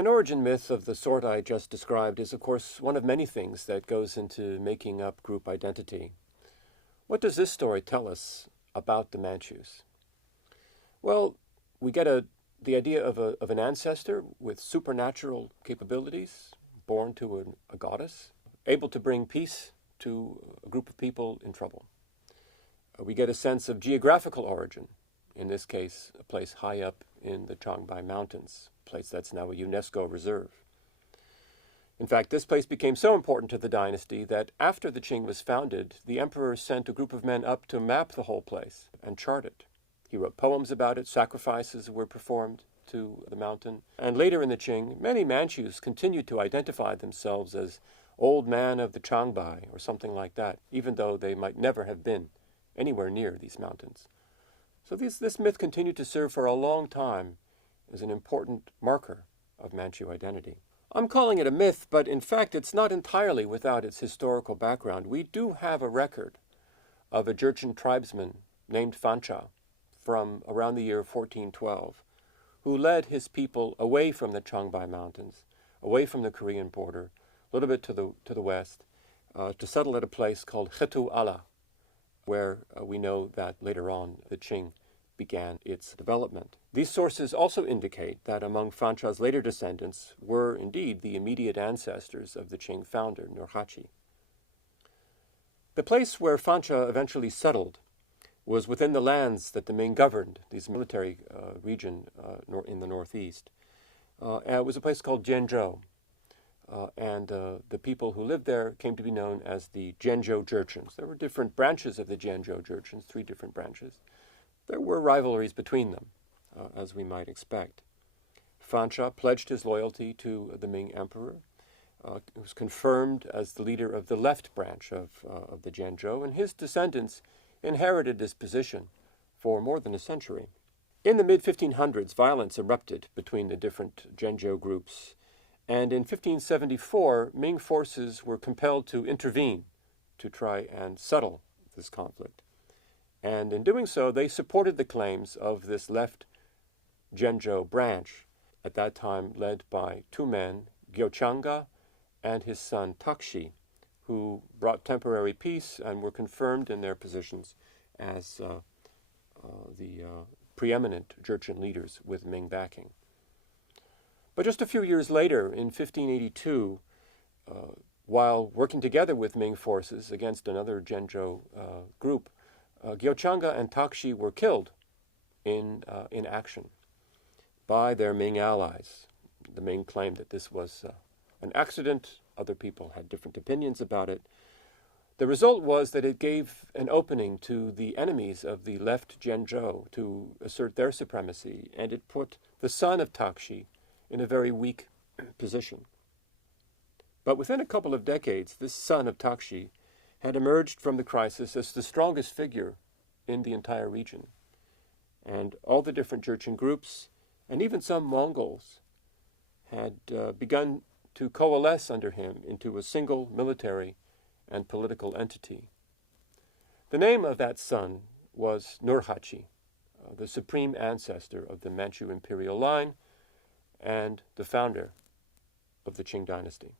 An origin myth of the sort I just described is, of course, one of many things that goes into making up group identity. What does this story tell us about the Manchus? Well, we get the idea of an ancestor with supernatural capabilities, born to a goddess, able to bring peace to a group of people in trouble. We get a sense of geographical origin, in this case, a place high up in the Changbai Mountains, a place that's now a UNESCO reserve. In fact, this place became so important to the dynasty that after the Qing was founded, the emperor sent a group of men up to map the whole place and chart it. He wrote poems about it, sacrifices were performed to the mountain. And later in the Qing, many Manchus continued to identify themselves as old man of the Changbai or something like that, even though they might never have been anywhere near these mountains. So this myth continued to serve for a long time as an important marker of Manchu identity. I'm calling it a myth, but in fact it's not entirely without its historical background. We do have a record of a Jurchen tribesman named Fancha from around the year 1412, who led his people away from the Changbai Mountains, away from the Korean border, a little bit to the west, to settle at a place called Chetu Ala, where we know that later on the Qing began its development. These sources also indicate that among Fancha's later descendants were indeed the immediate ancestors of the Qing founder, Nurhaci. The place where Fancha eventually settled was within the lands that the Ming governed, this military region in the northeast. It was a place called Jianzhou, and the people who lived there came to be known as the Jianzhou Jurchens. There were different branches of the Jianzhou Jurchens, 3 different branches. There were rivalries between them, as we might expect. Fancha pledged his loyalty to the Ming emperor. He was confirmed as the leader of the left branch of the Jianzhou, and his descendants inherited this position for more than a century. In the mid-1500s, violence erupted between the different Jianzhou groups, and in 1574, Ming forces were compelled to intervene to try and settle this conflict. And in doing so, they supported the claims of this left Jianzhou branch, at that time led by 2 men, Gyochanga and his son Takshi, who brought temporary peace and were confirmed in their positions as the preeminent Jurchen leaders with Ming backing. But just a few years later, in 1582, while working together with Ming forces against another Jianzhou group, Gyochanga and Takshi were killed in action by their Ming allies. The Ming claimed that this was an accident. Other people had different opinions about it. The result was that it gave an opening to the enemies of the left Jianzhou to assert their supremacy, and it put the son of Takshi in a very weak position. But within a couple of decades, this son of Takshi had emerged from the crisis as the strongest figure in the entire region. And all the different Jurchen groups, and even some Mongols, had begun to coalesce under him into a single military and political entity. The name of that son was Nurhaci, the supreme ancestor of the Manchu imperial line and the founder of the Qing dynasty.